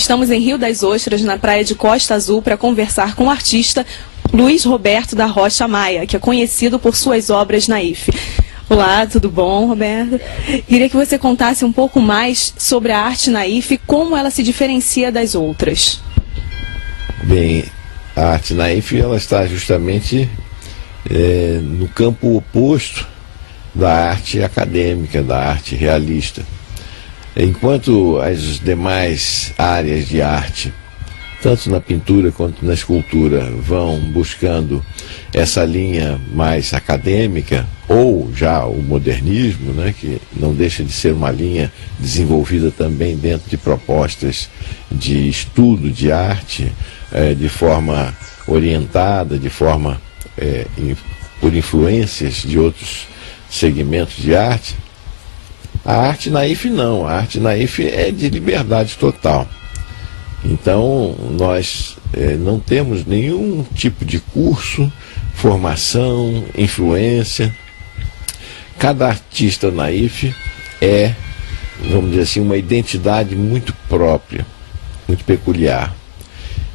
Estamos em Rio das Ostras, na praia de Costa Azul, para conversar com o artista Luiz Roberto da Rocha Maia, que é conhecido por suas obras naif. Olá, tudo bom, Roberto? Queria que você contasse um pouco mais sobre a arte naif e como ela se diferencia das outras. Bem, a arte naif ela está justamente no campo oposto da arte acadêmica, da arte realista. Enquanto as demais áreas de arte, tanto na pintura quanto na escultura, vão buscando essa linha mais acadêmica, ou já o modernismo, né, que não deixa de ser uma linha desenvolvida também dentro de propostas de estudo de arte, de forma orientada, de forma por influências de outros segmentos de arte. A arte naif não, a arte naif é de liberdade total. Então nós não temos nenhum tipo de curso, formação, influência. Cada artista naif é, vamos dizer assim, uma identidade muito própria, muito peculiar.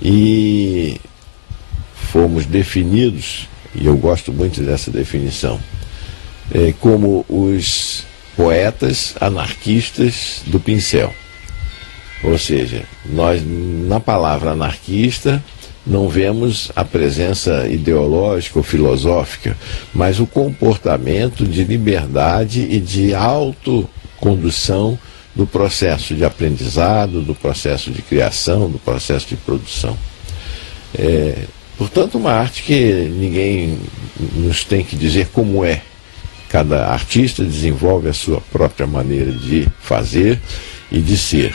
E fomos definidos, e eu gosto muito dessa definição, como os poetas anarquistas do pincel. Ou seja, nós na palavra anarquista não vemos a presença ideológica ou filosófica, mas o comportamento de liberdade e de autocondução do processo de aprendizado, do processo de criação, do processo de produção. Portanto, uma arte que ninguém nos tem que dizer como é. Cada artista desenvolve a sua própria maneira de fazer e de ser.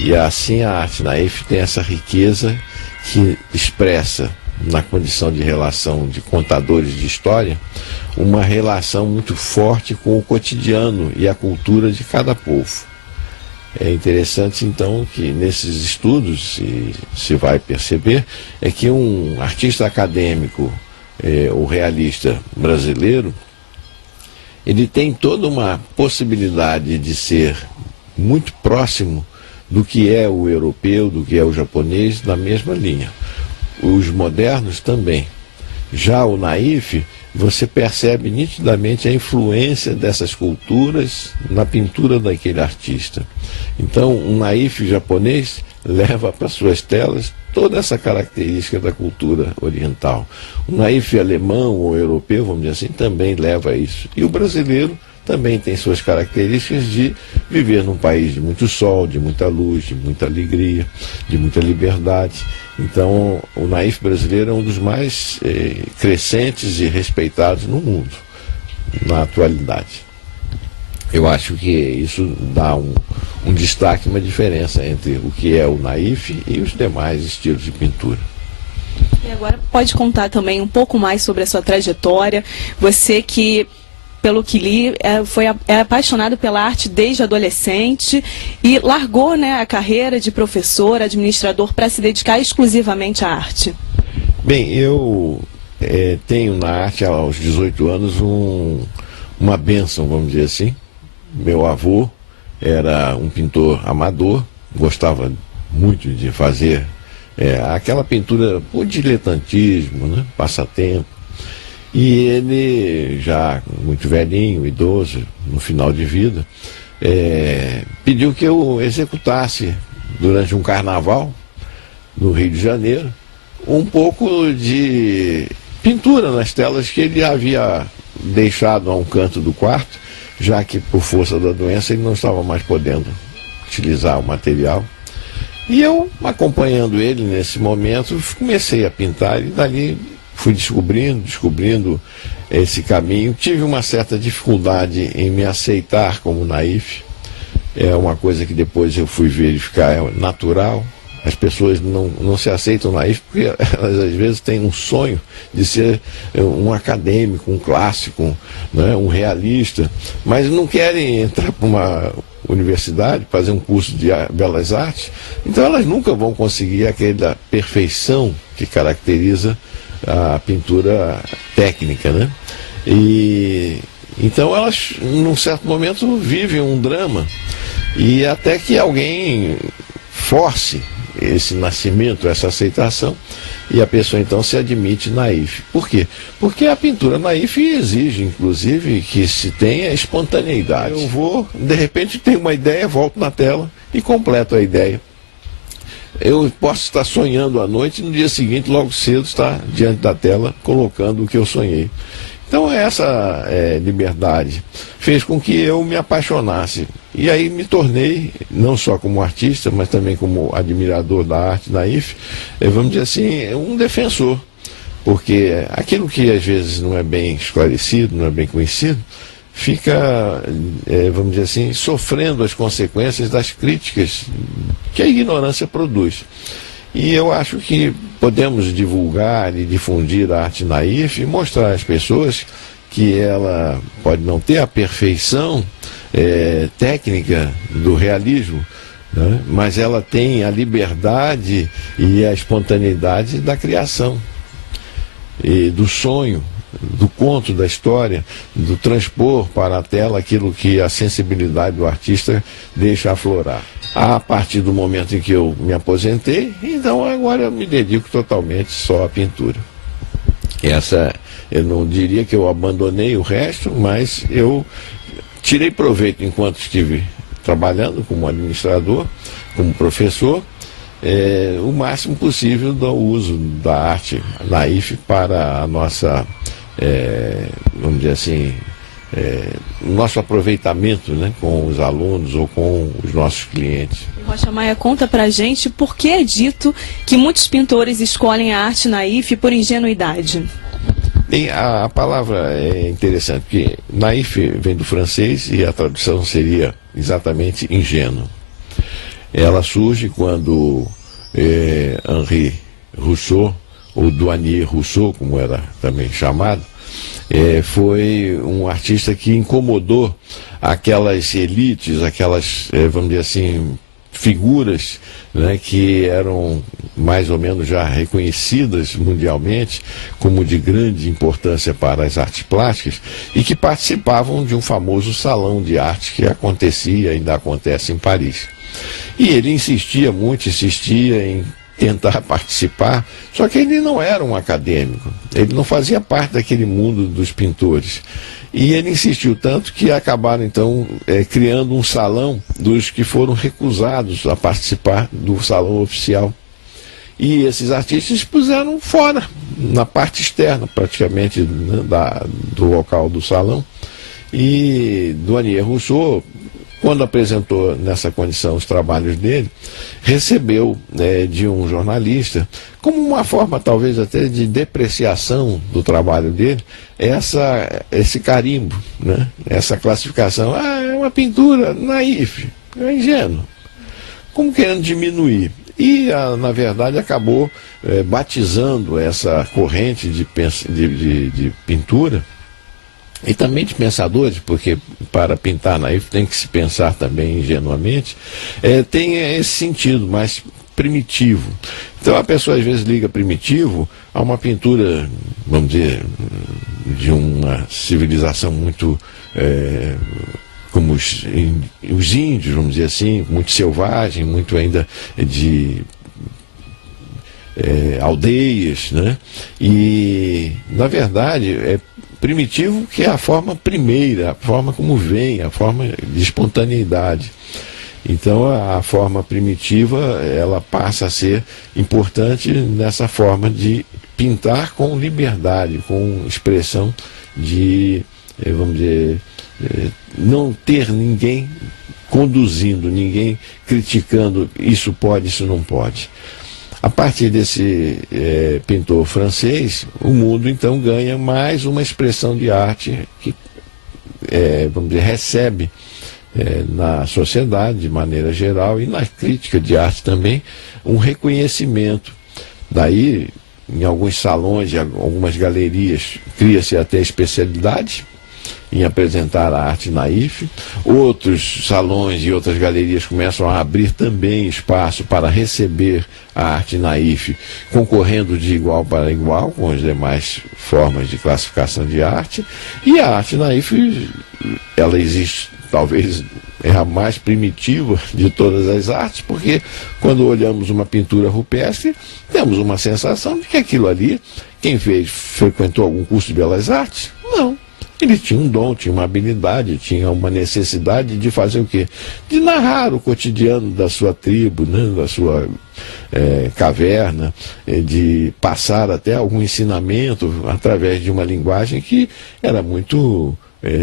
E assim a arte naif tem essa riqueza que expressa, na condição de relação de contadores de história, uma relação muito forte com o cotidiano e a cultura de cada povo. É interessante, então, que nesses estudos se vai perceber que um artista acadêmico, o realista brasileiro, ele tem toda uma possibilidade de ser muito próximo do que é o europeu, do que é o japonês, na mesma linha. Os modernos também. Já o naif, você percebe nitidamente a influência dessas culturas na pintura daquele artista. Então, um naif japonês leva para suas telas toda essa característica da cultura oriental. Um naif alemão ou europeu, vamos dizer assim, também leva isso. E o brasileiro também tem suas características de viver num país de muito sol, de muita luz, de muita alegria, de muita liberdade. Então, o naif brasileiro é um dos mais crescentes e respeitados no mundo, na atualidade. Eu acho que isso dá um destaque, uma diferença entre o que é o naif e os demais estilos de pintura. E agora pode contar também um pouco mais sobre a sua trajetória. Você que, pelo que li, é apaixonado pela arte desde adolescente e largou, né, a carreira de professor, administrador, para se dedicar exclusivamente à arte. Bem, eu tenho na arte aos 18 anos uma bênção, vamos dizer assim. Meu avô era um pintor amador, gostava muito de fazer aquela pintura por diletantismo, né, passatempo. E ele, já muito velhinho, idoso, no final de vida, pediu que eu executasse, durante um carnaval, no Rio de Janeiro, um pouco de pintura nas telas que ele havia deixado a um canto do quarto, já que por força da doença ele não estava mais podendo utilizar o material. E eu, acompanhando ele nesse momento, comecei a pintar e dali fui descobrindo esse caminho. Tive uma certa dificuldade em me aceitar como naif. É uma coisa que depois eu fui verificar, é natural. As pessoas não se aceitam naif porque elas às vezes têm um sonho de ser um acadêmico, um clássico, né, um realista, mas não querem entrar para uma universidade, fazer um curso de belas artes, então elas nunca vão conseguir aquela perfeição que caracteriza a pintura técnica, né? E então elas, num certo momento, vivem um drama, e até que alguém force esse nascimento, essa aceitação, e a pessoa então se admite na IFE. Por quê? Porque a pintura na IFE exige, inclusive, que se tenha espontaneidade. Eu vou, de repente, tenho uma ideia, volto na tela e completo a ideia. Eu posso estar sonhando à noite e no dia seguinte, logo cedo, estar diante da tela colocando o que eu sonhei. Então essa liberdade fez com que eu me apaixonasse. E aí me tornei, não só como artista, mas também como admirador da arte na IFE, vamos dizer assim, um defensor. Porque aquilo que às vezes não é bem esclarecido, não é bem conhecido, fica, vamos dizer assim, sofrendo as consequências das críticas que a ignorância produz. E eu acho que podemos divulgar e difundir a arte na IFE e mostrar às pessoas que ela pode não ter a perfeição técnica do realismo, né? Mas ela tem a liberdade e a espontaneidade da criação, e do sonho, do conto, da história, do transpor para a tela aquilo que a sensibilidade do artista deixa aflorar. A partir do momento em que eu me aposentei, então agora eu me dedico totalmente só à pintura. Eu não diria que eu abandonei o resto, mas eu tirei proveito enquanto estive trabalhando como administrador, como professor, o máximo possível do uso da arte na IFE para a nossa, vamos dizer assim, nosso aproveitamento, né, com os alunos ou com os nossos clientes. Rocha Maia, conta pra gente por que é dito que muitos pintores escolhem a arte na IFE por ingenuidade. Bem, a palavra é interessante, porque naïf vem do francês e a tradução seria exatamente ingênuo. Ela surge quando Henri Rousseau, ou Douanier Rousseau, como era também chamado, foi um artista que incomodou aquelas elites, aquelas, vamos dizer assim, figuras, né, que eram mais ou menos já reconhecidas mundialmente como de grande importância para as artes plásticas e que participavam de um famoso salão de arte que acontecia, ainda acontece em Paris. E ele insistia em tentar participar, só que ele não era um acadêmico, ele não fazia parte daquele mundo dos pintores. E ele insistiu tanto que acabaram então criando um salão dos que foram recusados a participar do salão oficial. E esses artistas puseram fora, na parte externa praticamente, né, do local do salão. E Douanier Rousseau, quando apresentou nessa condição os trabalhos dele, recebeu de um jornalista, como uma forma talvez até de depreciação do trabalho dele, esse carimbo, né? Essa classificação. É uma pintura naif, é ingênuo, como querendo diminuir. E, na verdade, acabou batizando essa corrente de pintura, e também de pensadores, porque para pintar naif tem que se pensar também ingenuamente, tem esse sentido mais primitivo. Então a pessoa às vezes liga primitivo a uma pintura, vamos dizer, de uma civilização muito, como os índios, vamos dizer assim, muito selvagem, muito ainda de aldeias, né? E, na verdade, primitivo que é a forma primeira, a forma como vem, a forma de espontaneidade. Então a forma primitiva, ela passa a ser importante nessa forma de pintar com liberdade, com expressão de, vamos dizer, não ter ninguém conduzindo, ninguém criticando, isso pode, isso não pode. A partir desse pintor francês, o mundo então ganha mais uma expressão de arte que, vamos dizer, recebe na sociedade de maneira geral e na crítica de arte também um reconhecimento. Daí, em alguns salões e algumas galerias, cria-se até especialidade em apresentar a arte naif. Outros salões e outras galerias começam a abrir também espaço para receber a arte naif, concorrendo de igual para igual com as demais formas de classificação de arte. E a arte naif, ela existe talvez é a mais primitiva de todas as artes, porque quando olhamos uma pintura rupestre, temos uma sensação de que aquilo ali, quem fez, frequentou algum curso de belas artes? Não. Ele tinha um dom, tinha uma habilidade, tinha uma necessidade de fazer o quê? De narrar o cotidiano da sua tribo, né? Da sua caverna, de passar até algum ensinamento através de uma linguagem que era muito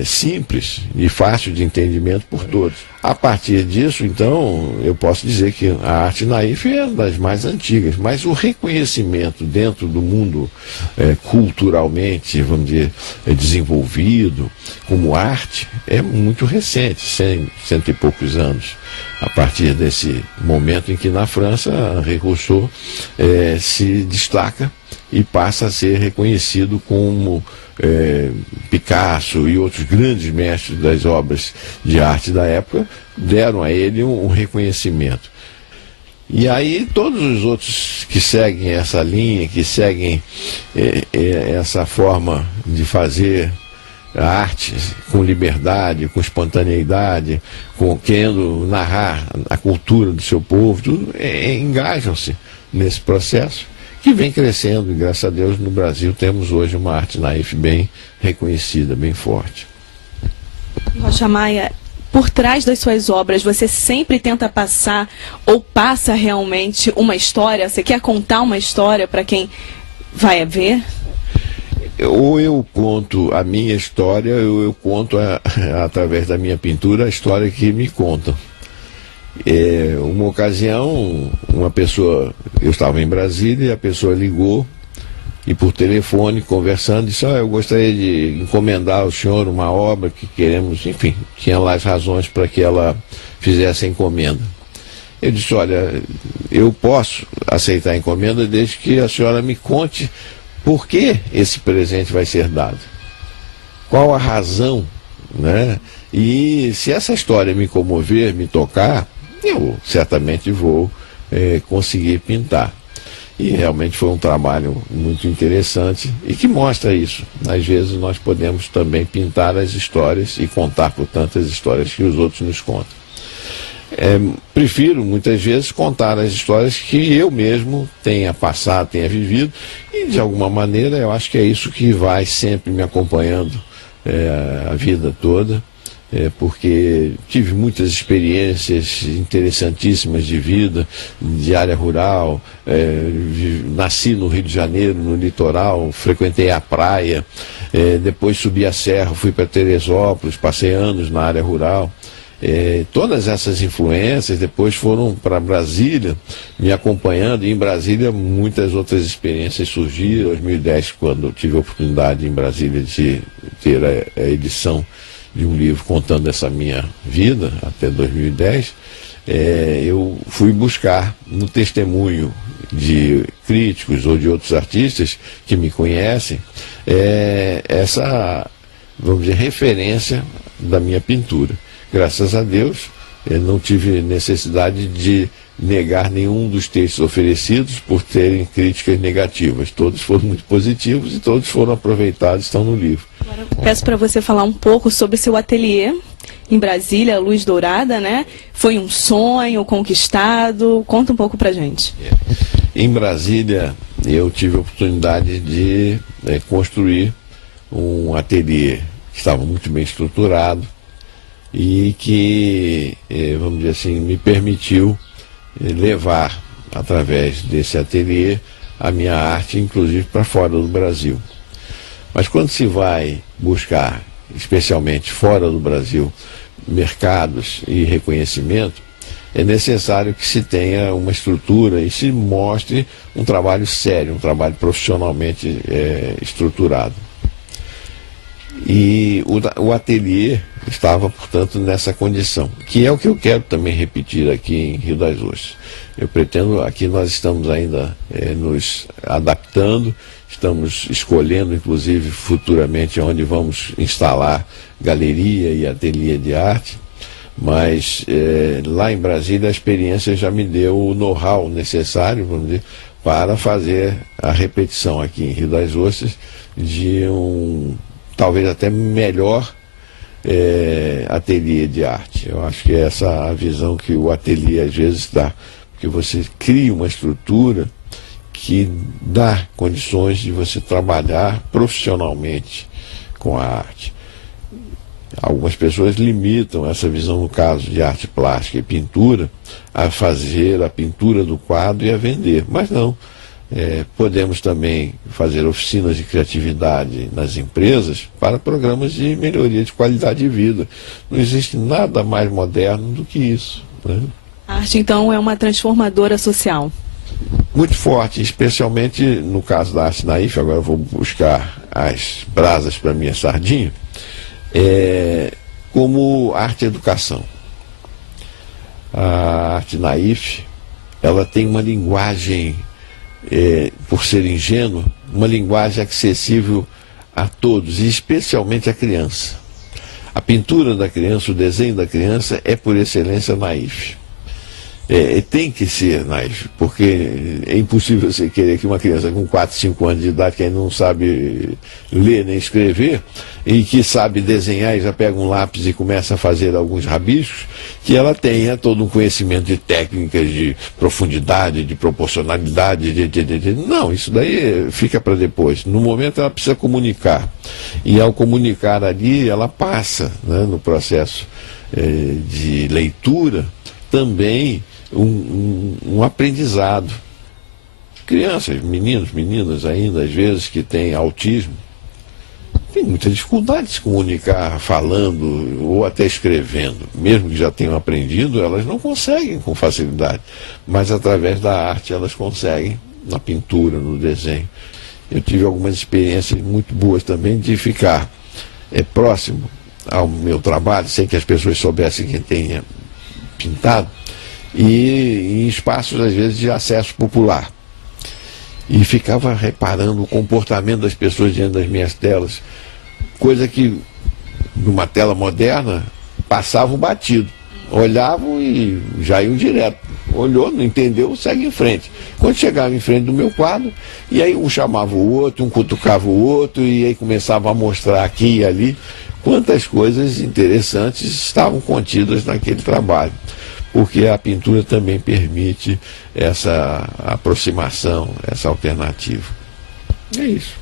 simples e fácil de entendimento por todos. A partir disso, então, eu posso dizer que a arte naif é das mais antigas, mas o reconhecimento dentro do mundo culturalmente, vamos dizer, desenvolvido como arte, é muito recente, cento e poucos anos. A partir desse momento em que na França, Henri Rousseau se destaca e passa a ser reconhecido como Picasso e outros grandes mestres das obras de arte da época deram a ele um reconhecimento. E aí todos os outros que seguem essa linha, que seguem essa forma de fazer a arte com liberdade, com espontaneidade, querendo narrar a cultura do seu povo, engajam-se nesse processo que vem crescendo, e graças a Deus no Brasil temos hoje uma arte naif bem reconhecida, bem forte. Rocha Maia, por trás das suas obras, você sempre tenta passar ou passa realmente uma história? Você quer contar uma história para quem vai ver? Ou eu conto a minha história, ou eu conto através da minha pintura a história que me contam. Uma ocasião, eu estava em Brasília e a pessoa ligou e por telefone, conversando, disse: eu gostaria de encomendar ao senhor uma obra que queremos, enfim, tinha lá as razões para que ela fizesse a encomenda. Eu disse: olha, eu posso aceitar a encomenda desde que a senhora me conte por que esse presente vai ser dado, qual a razão, né? E se essa história me comover, me tocar, eu certamente vou conseguir pintar. E realmente foi um trabalho muito interessante e que mostra isso. Às vezes nós podemos também pintar as histórias e contar, portanto, as histórias que os outros nos contam. Prefiro muitas vezes contar as histórias que eu mesmo tenha passado, tenha vivido, e de alguma maneira eu acho que é isso que vai sempre me acompanhando a vida toda. Porque tive muitas experiências interessantíssimas de vida, de área rural, nasci no Rio de Janeiro, no litoral, frequentei a praia, depois subi a serra, fui para Teresópolis, passei anos na área rural. Todas essas influências depois foram para Brasília, me acompanhando, e em Brasília muitas outras experiências surgiram. Em 2010, quando eu tive a oportunidade em Brasília de ter a edição de um livro contando essa minha vida até 2010, eu fui buscar no testemunho de críticos ou de outros artistas que me conhecem essa, vamos dizer, referência da minha pintura. Graças a Deus, eu não tive necessidade de negar nenhum dos textos oferecidos por terem críticas negativas. Todos foram muito positivos e todos foram aproveitados, estão no livro. Agora, peço para você falar um pouco sobre seu ateliê em Brasília, Luz Dourada, né? Foi um sonho conquistado? Conta um pouco para a gente. Em Brasília, eu tive a oportunidade de construir um ateliê que estava muito bem estruturado e que, vamos dizer assim, me permitiu levar, através desse ateliê, a minha arte, inclusive para fora do Brasil. Mas quando se vai buscar, especialmente fora do Brasil, mercados e reconhecimento, é necessário que se tenha uma estrutura e se mostre um trabalho sério, um trabalho profissionalmente estruturado. E o ateliê estava, portanto, nessa condição, que é o que eu quero também repetir aqui em Rio das Ostras. Eu pretendo, aqui nós estamos ainda nos adaptando, estamos escolhendo, inclusive, futuramente, onde vamos instalar galeria e ateliê de arte, mas lá em Brasília a experiência já me deu o know-how necessário, vamos dizer, para fazer a repetição aqui em Rio das Ostras de talvez até melhor ateliê de arte. Eu acho que é essa a visão que o ateliê às vezes dá, porque você cria uma estrutura que dá condições de você trabalhar profissionalmente com a arte. Algumas pessoas limitam essa visão, no caso de arte plástica e pintura, a fazer a pintura do quadro e a vender. Mas não. Podemos também fazer oficinas de criatividade nas empresas para programas de melhoria de qualidade de vida. Não existe nada mais moderno do que isso, né? A arte, então, é uma transformadora social. Muito forte, especialmente no caso da arte naif. Agora eu vou buscar as brasas para minha sardinha. Como arte e educação. A arte naif, ela tem uma linguagem, por ser ingênua, uma linguagem acessível a todos, e especialmente à criança. A pintura da criança, o desenho da criança é por excelência naif. Tem que ser naif, porque é impossível você querer que uma criança com 4, 5 anos de idade, que ainda não sabe ler nem escrever, e que sabe desenhar e já pega um lápis e começa a fazer alguns rabiscos, que ela tenha todo um conhecimento de técnicas, de profundidade, de proporcionalidade, Não, isso daí fica para depois. No momento ela precisa comunicar, e ao comunicar ali, ela passa, né, no processo de leitura, também um aprendizado. Crianças, meninos, meninas ainda, às vezes, que têm autismo, tem muita dificuldade de se comunicar falando ou até escrevendo. Mesmo que já tenham aprendido, elas não conseguem com facilidade. Mas através da arte elas conseguem, na pintura, no desenho. Eu tive algumas experiências muito boas também de ficar próximo ao meu trabalho, sem que as pessoas soubessem quem tenha pintado, e em espaços, às vezes, de acesso popular. E ficava reparando o comportamento das pessoas diante das minhas telas, coisa que, numa tela moderna, passavam batido. Olhavam e já iam direto. Olhou, não entendeu, segue em frente. Quando chegava em frente do meu quadro, e aí um chamava o outro, um cutucava o outro, e aí começava a mostrar aqui e ali quantas coisas interessantes estavam contidas naquele trabalho. Porque a pintura também permite essa aproximação, essa alternativa. É isso.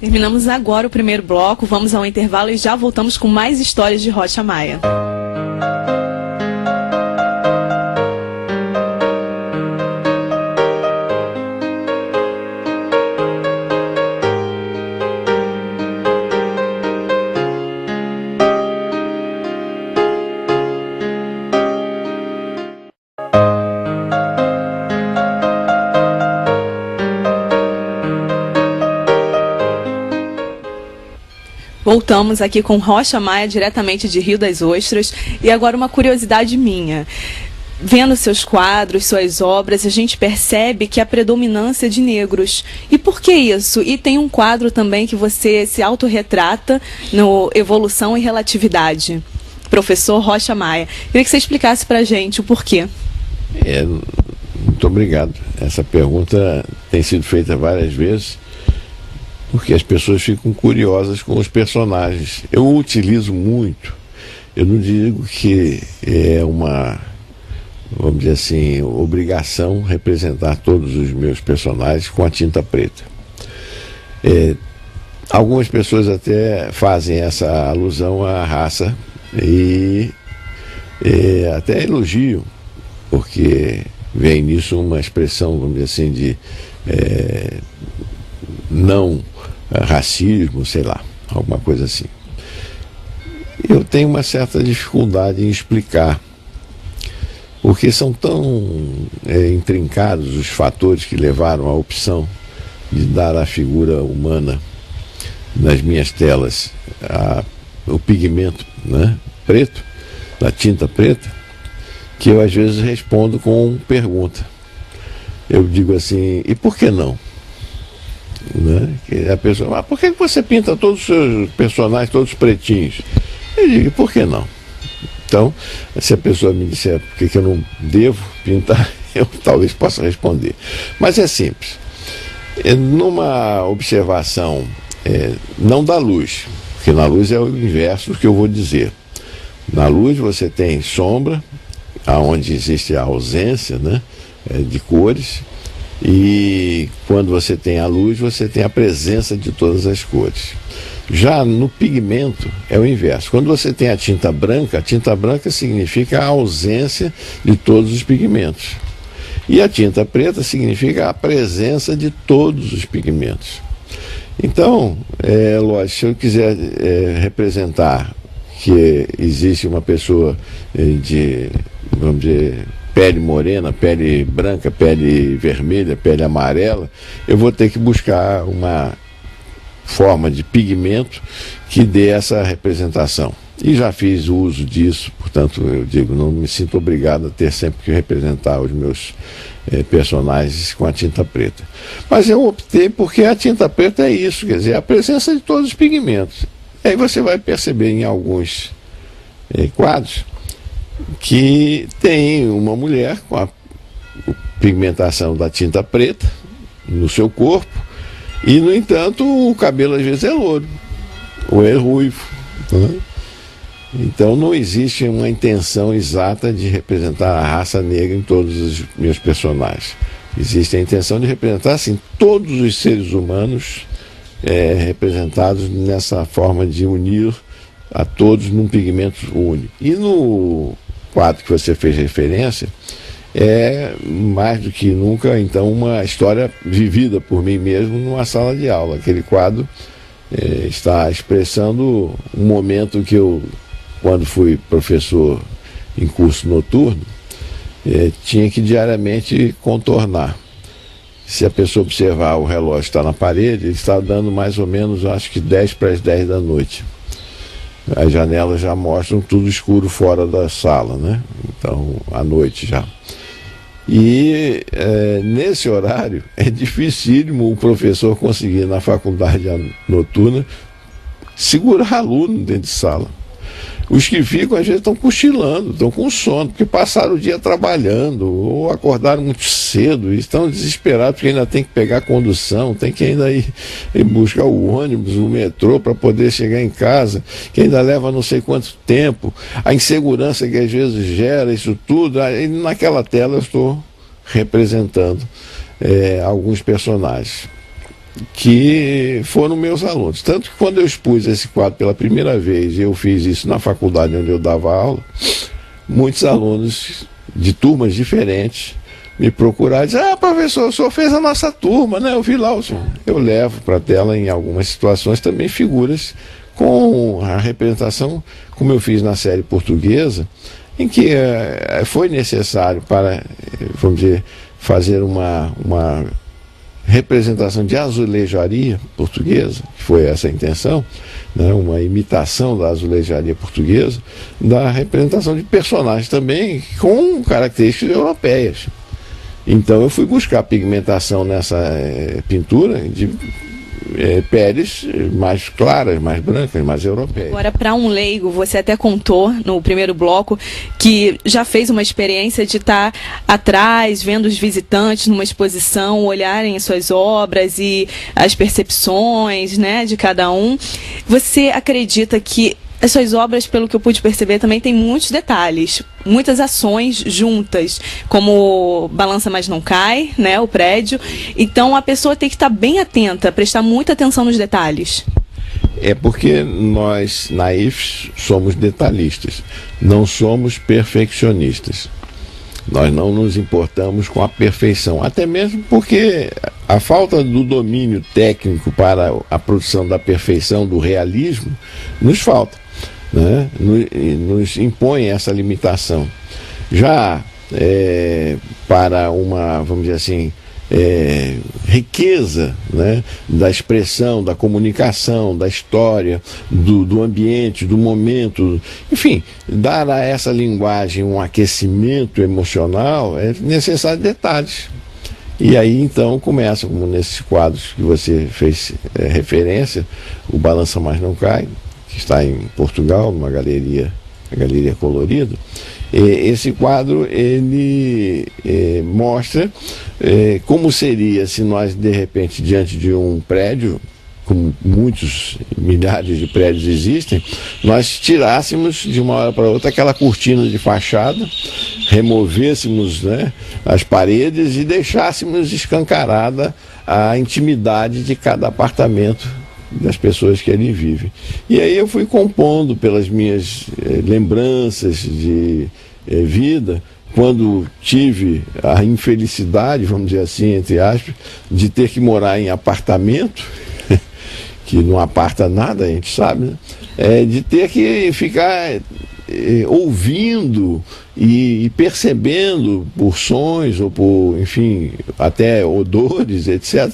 Terminamos agora o primeiro bloco, vamos ao intervalo e já voltamos com mais histórias de Rocha Maia. Voltamos aqui com Rocha Maia, diretamente de Rio das Ostras. E agora uma curiosidade minha. Vendo seus quadros, suas obras, a gente percebe que há predominância de negros. E por que isso? E tem um quadro também que você se autorretrata no Evolução e Relatividade. Professor Rocha Maia. Queria que você explicasse para a gente o porquê. Muito obrigado. Essa pergunta tem sido feita várias vezes, porque as pessoas ficam curiosas com os personagens. Eu utilizo muito. Eu não digo que é uma, vamos dizer assim, obrigação representar todos os meus personagens com a tinta preta. Algumas pessoas até fazem essa alusão à raça e até elogiam, porque vem nisso uma expressão, vamos dizer assim, de não racismo, sei lá, alguma coisa assim. Eu tenho uma certa dificuldade em explicar, porque são tão intrincados os fatores que levaram à opção de dar à figura humana nas minhas telas o pigmento, né, preto, da tinta preta, que eu às vezes respondo com pergunta. Eu digo assim, e por que não? Né? Que a pessoa, mas por que você pinta todos os seus personagens, todos pretinhos? Eu digo, por que não? Então, se a pessoa me disser por que eu não devo pintar, eu talvez possa responder. Mas é simples. Numa observação, não da luz, Porque na luz é o inverso do que eu vou dizer. Na luz você tem sombra, aonde existe a ausência, né, de cores, e quando você tem a luz, você tem a presença de todas as cores. Já no pigmento é o inverso. Quando você tem a tinta branca significa a ausência de todos os pigmentos. E a tinta preta significa a presença de todos os pigmentos. Então, lógico, se eu quiser representar que existe uma pessoa de, vamos dizer, pele morena, pele branca, pele vermelha, pele amarela, eu vou ter que buscar uma forma de pigmento que dê essa representação. E já fiz uso disso, portanto, eu digo, não me sinto obrigado a ter sempre que representar os meus personagens com a tinta preta. Mas eu optei porque a tinta preta é isso, quer dizer, a presença de todos os pigmentos. Aí você vai perceber em alguns quadros que tem uma mulher com a pigmentação da tinta preta no seu corpo e, no entanto, o cabelo às vezes é louro ou é ruivo, né? Então não existe uma intenção exata de representar a raça negra em todos os meus personagens. Existe a intenção de representar, assim, todos os seres humanos representados nessa forma de unir a todos num pigmento único. E no quadro que você fez referência, é mais do que nunca, então, uma história vivida por mim mesmo numa sala de aula. Aquele quadro está expressando um momento que eu, quando fui professor em curso noturno, tinha que diariamente contornar. Se a pessoa observar o relógio que está na parede, ele está dando mais ou menos, acho que 10 para as 10 da noite. As janelas já mostram tudo escuro fora da sala, né? Então, à noite já. E nesse horário é dificílimo o professor conseguir, na faculdade noturna, segurar aluno dentro de sala. Os que ficam, às vezes, estão cochilando, estão com sono, porque passaram o dia trabalhando, ou acordaram muito cedo, e estão desesperados, porque ainda tem que pegar a condução, tem que ainda ir buscar o ônibus, o metrô, para poder chegar em casa, que ainda leva não sei quanto tempo, a insegurança que às vezes gera isso tudo. Aí, naquela tela eu estou representando alguns personagens que foram meus alunos. Tanto que quando eu expus esse quadro pela primeira vez, e eu fiz isso na faculdade onde eu dava aula, muitos alunos de turmas diferentes me procuraram e disseram: professor, o senhor fez a nossa turma, né? Eu vi lá o senhor. Eu levo para a tela, em algumas situações, também figuras com a representação, como eu fiz na série portuguesa, em que foi necessário para, vamos dizer, fazer uma representação de azulejaria portuguesa, que foi essa a intenção, né, uma imitação da azulejaria portuguesa, da representação de personagens também com características europeias. Então eu fui buscar pigmentação nessa pintura de peles mais claras, mais brancas, mais europeias. Agora, para um leigo, você até contou no primeiro bloco que já fez uma experiência de estar atrás, vendo os visitantes numa exposição, olharem as suas obras e as percepções, né, de cada um. Você acredita que as suas obras, pelo que eu pude perceber, também tem muitos detalhes, muitas ações juntas, como Balança Mas Não Cai, né, o prédio. Então a pessoa tem que estar bem atenta, prestar muita atenção nos detalhes. É porque nós, na IFES, somos detalhistas, não somos perfeccionistas. Nós não nos importamos com a perfeição, até mesmo porque a falta do domínio técnico para a produção da perfeição, do realismo, nos falta, né? Nos impõe essa limitação. Já para uma, vamos dizer assim, riqueza, né, da expressão, da comunicação, da história, do ambiente, do momento, enfim, dar a essa linguagem um aquecimento emocional é necessário detalhes. E aí então começa, como nesses quadros que você fez referência, o Balança Mas Não Cai, que está em Portugal, numa galeria, a Galeria Colorido. Esse quadro, ele mostra como seria se nós, de repente, diante de um prédio como muitos milhares de prédios existem, nós tirássemos de uma hora para outra aquela cortina de fachada, removêssemos, né, as paredes e deixássemos escancarada a intimidade de cada apartamento das pessoas que ali vivem. E aí eu fui compondo pelas minhas lembranças de vida, quando tive a infelicidade, vamos dizer assim, entre aspas, de ter que morar em apartamento, que não aparta nada, a gente sabe, né? De ter que ficar ouvindo e percebendo por sons ou por, enfim, até odores, etc.,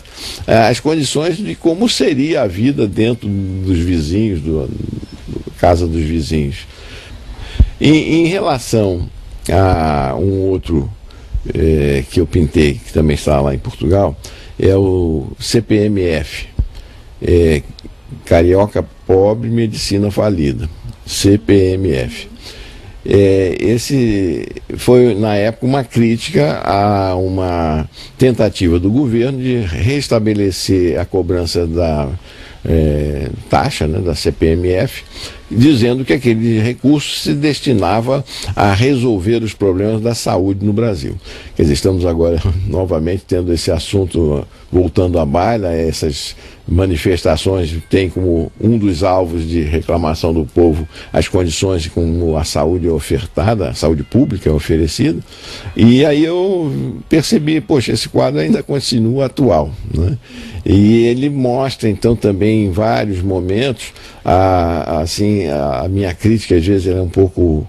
as condições de como seria a vida dentro dos vizinhos, casa dos vizinhos. Em relação a um outro que eu pintei, que também está lá em Portugal, é o CPMF, Carioca Pobre, Medicina Falida, CPMF. Esse foi, na época, uma crítica a uma tentativa do governo de restabelecer a cobrança da taxa, né, da CPMF, dizendo que aquele recurso se destinava a resolver os problemas da saúde no Brasil. Quer dizer, estamos agora novamente tendo esse assunto voltando à baila. Essas manifestações têm como um dos alvos de reclamação do povo as condições como a saúde é ofertada, a saúde pública é oferecida. E aí eu percebi, poxa, esse quadro ainda continua atual, né? E ele mostra então também em vários momentos a minha crítica, às vezes ela é um pouco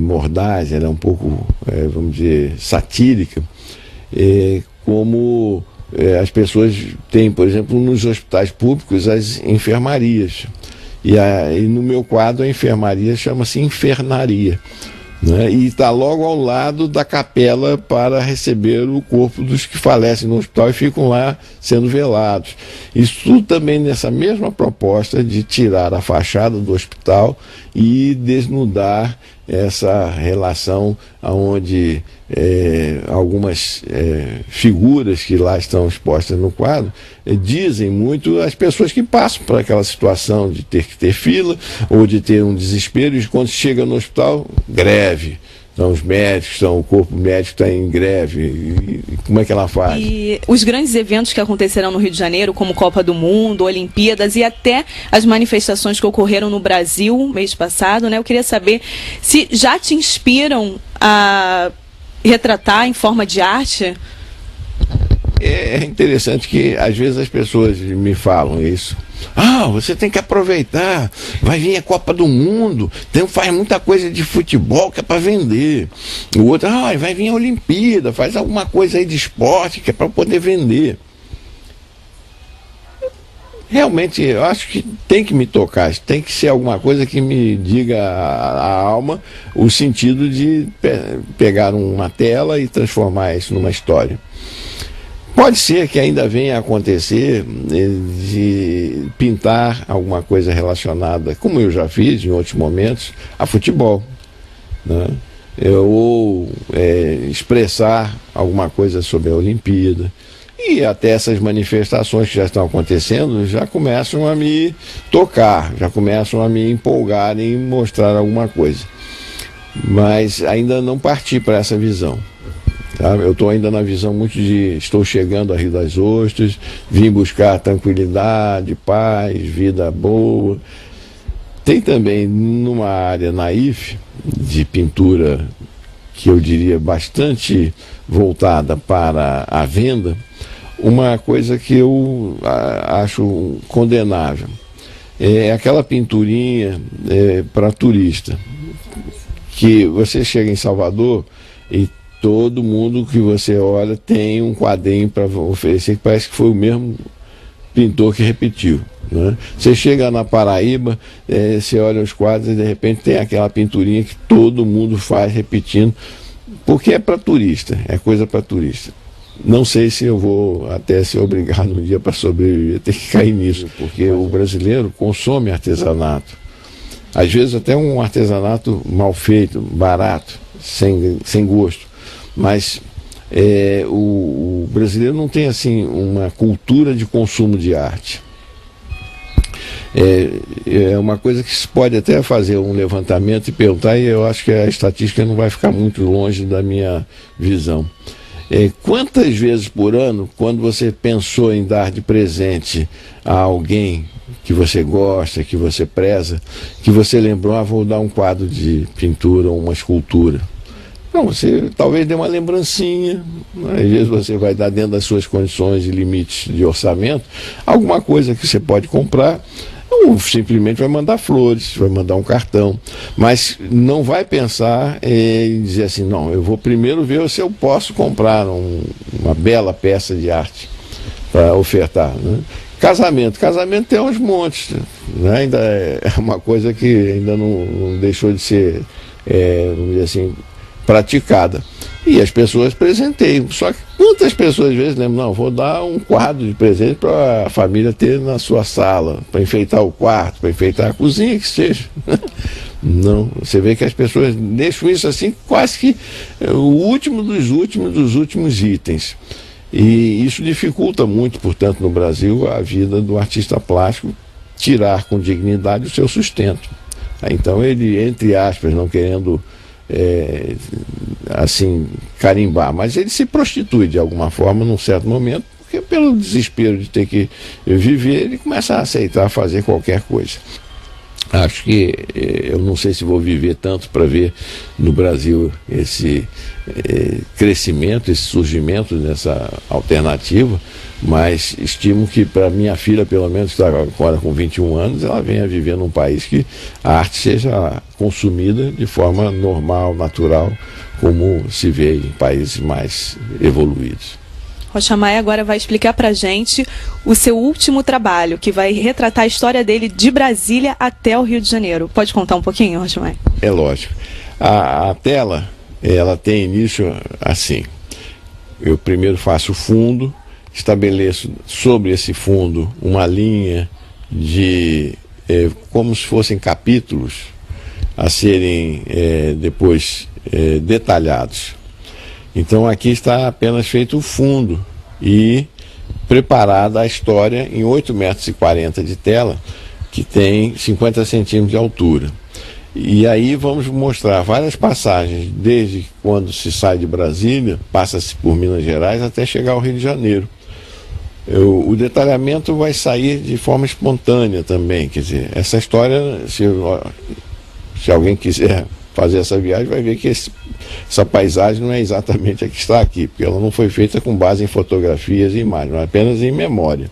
mordaz, ela é um pouco, vamos dizer, satírica, como as pessoas têm, por exemplo, nos hospitais públicos as enfermarias. E no meu quadro a enfermaria chama-se Infernaria, né? E está logo ao lado da capela para receber o corpo dos que falecem no hospital e ficam lá sendo velados. Isso tudo também nessa mesma proposta de tirar a fachada do hospital e desnudar essa relação onde algumas figuras que lá estão expostas no quadro dizem muito às pessoas que passam por aquela situação de ter que ter fila ou de ter um desespero, e quando chega no hospital, greve. Então os médicos, o corpo médico está em greve. E como é que ela faz? E os grandes eventos que acontecerão no Rio de Janeiro, como Copa do Mundo, Olimpíadas e até as manifestações que ocorreram no Brasil mês passado, né? Eu queria saber se já te inspiram a retratar em forma de arte? É interessante que às vezes as pessoas me falam isso. Ah, você tem que aproveitar, vai vir a Copa do Mundo, faz muita coisa de futebol que é para vender. O outro, vai vir a Olimpíada, faz alguma coisa aí de esporte que é para poder vender. Realmente, eu acho que tem que me tocar, tem que ser alguma coisa que me diga a alma o sentido de pegar uma tela e transformar isso numa história. Pode ser que ainda venha a acontecer de pintar alguma coisa relacionada, como eu já fiz em outros momentos, a futebol, né? Ou expressar alguma coisa sobre a Olimpíada. E até essas manifestações que já estão acontecendo já começam a me tocar, já começam a me empolgar em mostrar alguma coisa. Mas ainda não parti para essa visão. Tá? Eu estou ainda na visão muito de estou chegando a Rio das Ostras, vim buscar tranquilidade, paz, vida boa. Tem também numa área naif de pintura que eu diria bastante voltada para a venda, uma coisa que eu acho condenável. É aquela pinturinha para turista, que você chega em Salvador e todo mundo que você olha tem um quadrinho para oferecer que parece que foi o mesmo pintor que repetiu, né? Você chega na Paraíba, você olha os quadros e de repente tem aquela pinturinha que todo mundo faz repetindo, porque é para turista, é coisa para turista. Não sei se eu vou até ser obrigado um dia para sobreviver, ter que cair nisso, porque o brasileiro consome artesanato. Às vezes até um artesanato mal feito, barato, sem gosto. Mas o brasileiro não tem assim uma cultura de consumo de arte. É uma coisa que se pode até fazer um levantamento e perguntar, e eu acho que a estatística não vai ficar muito longe da minha visão. Quantas vezes por ano, quando você pensou em dar de presente a alguém que você gosta, que você preza, que você lembrou, vou dar um quadro de pintura ou uma escultura? Não, você talvez dê uma lembrancinha, às vezes você vai dar dentro das suas condições e limites de orçamento, alguma coisa que você pode comprar, ou simplesmente vai mandar flores, vai mandar um cartão, mas não vai pensar em dizer assim, não, eu vou primeiro ver se eu posso comprar uma bela peça de arte para ofertar, né? Casamento tem uns montes, né? Ainda é uma coisa que ainda não deixou de ser, vamos dizer assim, praticada. E as pessoas presenteiam. Só que muitas pessoas às vezes lembram, não, vou dar um quadro de presente para a família ter na sua sala, para enfeitar o quarto, para enfeitar a cozinha, que seja. Não, você vê que as pessoas deixam isso assim, quase que o último dos últimos itens. E isso dificulta muito, portanto, no Brasil, a vida do artista plástico tirar com dignidade o seu sustento. Então ele, entre aspas, não querendo assim, carimbar, mas ele se prostitui de alguma forma num certo momento, porque pelo desespero de ter que viver, ele começa a aceitar fazer qualquer coisa. Acho que eu não sei se vou viver tanto para ver no Brasil esse crescimento, esse surgimento dessa alternativa, mas estimo que para minha filha, pelo menos, que está agora com 21 anos, ela venha viver num país que a arte seja consumida de forma normal, natural, como se vê em países mais evoluídos. Rocha Maia agora vai explicar pra gente o seu último trabalho, que vai retratar a história dele de Brasília até o Rio de Janeiro. Pode contar um pouquinho, Rocha Maia? É lógico. A tela, ela tem início assim. Eu primeiro faço o fundo, estabeleço sobre esse fundo uma linha de como se fossem capítulos a serem depois detalhados. Então aqui está apenas feito o fundo e preparada a história em 8,40 metros de tela, que tem 50 centímetros de altura. E aí vamos mostrar várias passagens, desde quando se sai de Brasília, passa-se por Minas Gerais até chegar ao Rio de Janeiro. O detalhamento vai sair de forma espontânea também, quer dizer, essa história, se alguém quiser fazer essa viagem, vai ver que essa paisagem não é exatamente a que está aqui, porque ela não foi feita com base em fotografias e imagens, mas apenas em memória.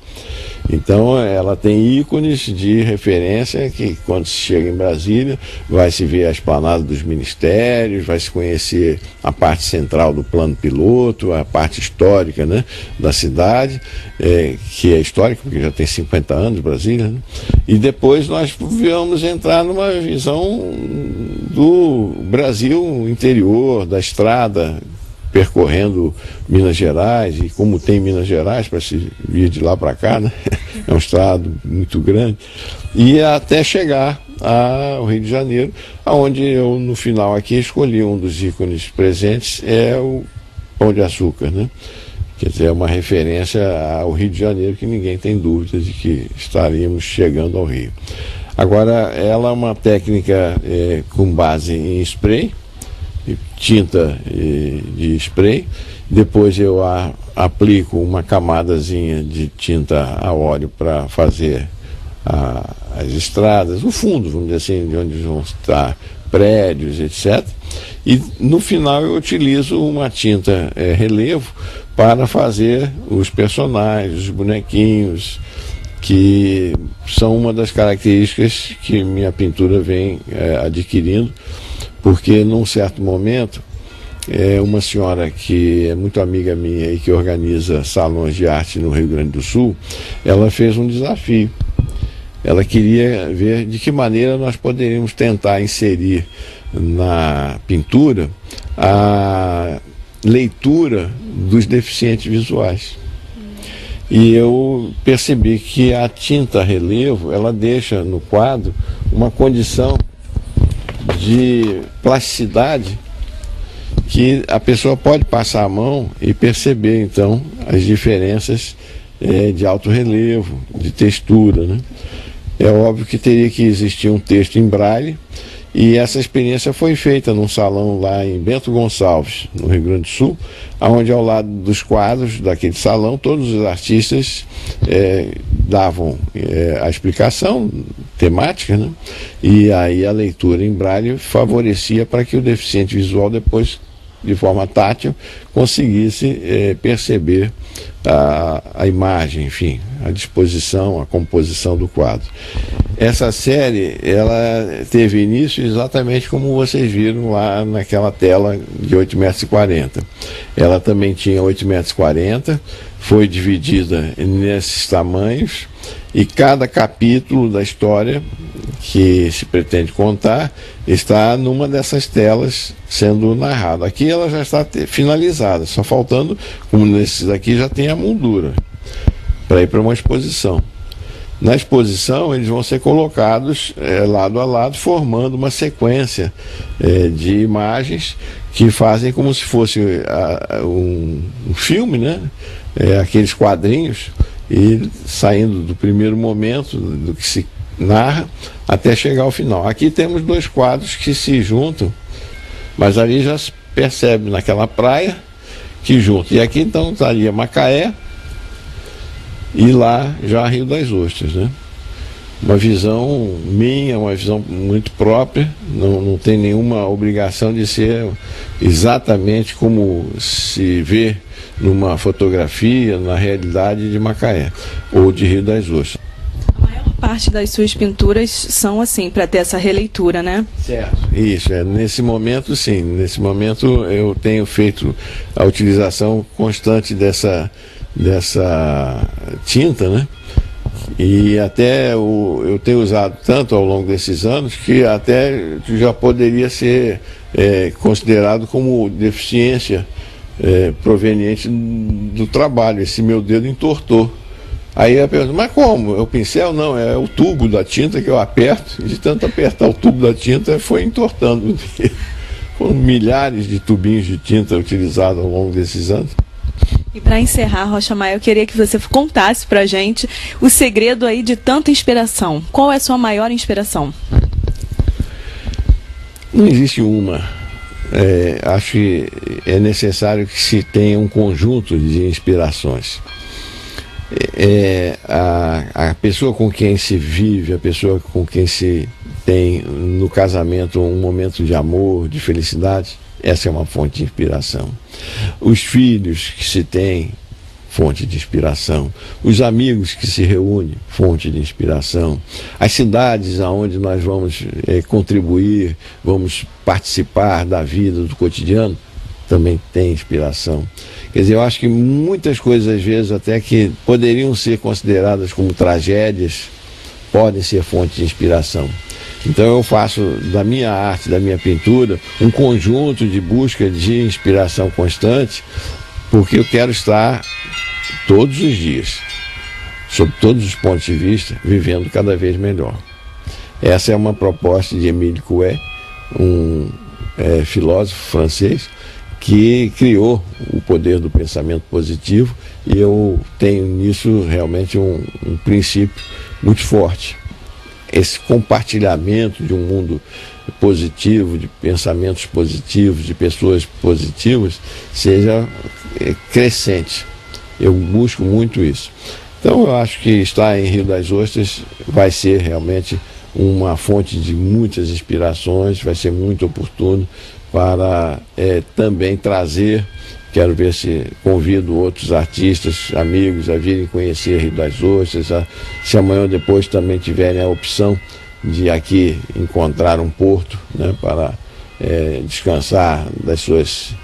Então ela tem ícones de referência que, quando se chega em Brasília, vai se ver a esplanada dos ministérios, vai se conhecer a parte central do plano piloto, a parte histórica, né, da cidade, que é histórica, porque já tem 50 anos Brasília, né? E depois nós vamos entrar numa visão do Brasil interior, da estrada, percorrendo Minas Gerais, e como tem Minas Gerais para se vir de lá para cá, né? É um estado muito grande, e até chegar ao Rio de Janeiro, onde eu no final aqui escolhi um dos ícones presentes, é o Pão de Açúcar, né? Quer dizer, é uma referência ao Rio de Janeiro, que ninguém tem dúvida de que estaríamos chegando ao Rio. Agora, ela é uma técnica com base em spray, tinta de spray, depois eu aplico uma camadazinha de tinta a óleo para fazer as estradas, o fundo, vamos dizer assim, de onde vão estar prédios, etc. E no final eu utilizo uma tinta relevo para fazer os personagens, os bonequinhos, que são uma das características que minha pintura vem adquirindo, porque num certo momento, uma senhora que é muito amiga minha e que organiza salões de arte no Rio Grande do Sul, ela fez um desafio. Ela queria ver de que maneira nós poderíamos tentar inserir na pintura a leitura dos deficientes visuais. E eu percebi que a tinta relevo, ela deixa no quadro uma condição de plasticidade que a pessoa pode passar a mão e perceber então as diferenças de alto relevo, de textura, né? é óbvio que teria que existir um texto em braille, e essa experiência foi feita num salão lá em Bento Gonçalves, no Rio Grande do Sul, onde ao lado dos quadros daquele salão, todos os artistas davam a explicação temática, né? E aí a leitura em braille favorecia para que o deficiente visual depois, de forma tátil, conseguisse perceber a imagem, enfim, a disposição, a composição do quadro. Essa série, ela teve início exatamente como vocês viram lá naquela tela de 8,40 metros. Ela também tinha 8,40 metros, foi dividida nesses tamanhos, e cada capítulo da história que se pretende contar está numa dessas telas sendo narrado. Aqui ela já está finalizada, só faltando, como nesses aqui já tem a moldura para ir para uma exposição. Na exposição eles vão ser colocados lado a lado, formando uma sequência de imagens que fazem como se fosse um filme, né? Aqueles quadrinhos, e saindo do primeiro momento do que se narra até chegar ao final. Aqui temos dois quadros que se juntam, mas ali já se percebe naquela praia que juntam. E aqui então estaria Macaé e lá já Rio das Ostras, né? Uma visão minha, uma visão muito própria, não tem nenhuma obrigação de ser exatamente como se vê numa fotografia, na realidade de Macaé ou de Rio das Ostras. A maior parte das suas pinturas são assim, para ter essa releitura, né? Certo, isso, nesse momento sim, nesse momento eu tenho feito a utilização constante dessa tinta, né? E até eu tenho usado tanto ao longo desses anos que até já poderia ser considerado como deficiência proveniente do trabalho. Esse meu dedo entortou. Aí eu pergunto, mas como? É o pincel? Não, é o tubo da tinta que eu aperto, e de tanto apertar o tubo da tinta foi entortando. Foram milhares de tubinhos de tinta utilizados ao longo desses anos. E para encerrar, Rocha Maia, eu queria que você contasse para a gente o segredo aí de tanta inspiração. Qual é a sua maior inspiração? Não existe uma. Acho que é necessário que se tenha um conjunto de inspirações. A pessoa com quem se vive, a pessoa com quem se tem no casamento um momento de amor, de felicidade, essa é uma fonte de inspiração. Os filhos que se têm, fonte de inspiração. Os amigos que se reúnem, fonte de inspiração. As cidades aonde nós vamos contribuir, vamos participar da vida, do cotidiano, também tem inspiração. Quer dizer, eu acho que muitas coisas, às vezes, até que poderiam ser consideradas como tragédias, podem ser fonte de inspiração. Então eu faço da minha arte, da minha pintura, um conjunto de busca de inspiração constante, porque eu quero estar todos os dias, sob todos os pontos de vista, vivendo cada vez melhor. Essa é uma proposta de Émile Coué, um filósofo francês, que criou o poder do pensamento positivo, e eu tenho nisso realmente um princípio muito forte. Esse compartilhamento de um mundo positivo, de pensamentos positivos, de pessoas positivas, seja crescente. Eu busco muito isso. Então eu acho que estar em Rio das Ostras vai ser realmente uma fonte de muitas inspirações, vai ser muito oportuno para também trazer, quero ver se convido outros artistas, amigos a virem conhecer Rio das Ostras, se amanhã ou depois também tiverem a opção de aqui encontrar um porto, né, para descansar das suas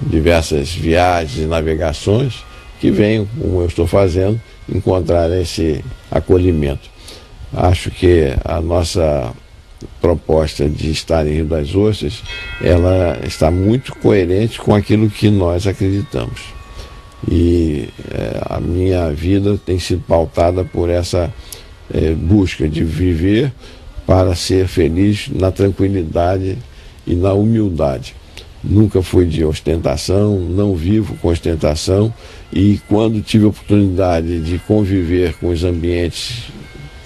diversas viagens e navegações, que venham, como eu estou fazendo, encontrar esse acolhimento. Acho que a nossa proposta de estar em Rio das Ostras, ela está muito coerente com aquilo que nós acreditamos. E a minha vida tem sido pautada por essa busca de viver para ser feliz na tranquilidade e na humildade. Nunca fui de ostentação, não vivo com ostentação, e quando tive a oportunidade de conviver com os ambientes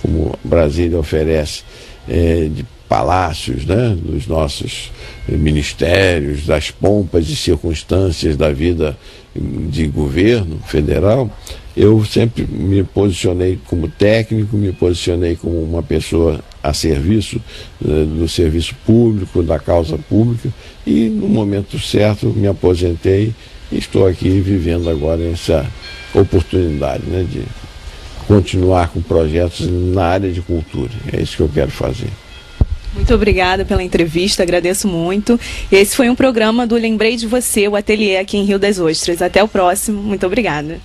como Brasília oferece, de palácios, né, dos nossos ministérios, das pompas e circunstâncias da vida de governo federal, eu sempre me posicionei como técnico, me posicionei como uma pessoa a serviço do serviço público, da causa pública, e no momento certo me aposentei e estou aqui vivendo agora essa oportunidade, né, de continuar com projetos na área de cultura. É isso que eu quero fazer. Muito obrigada pela entrevista, agradeço muito. Esse foi um programa do Lembrei de Você, o ateliê aqui em Rio das Ostras. Até o próximo, muito obrigada.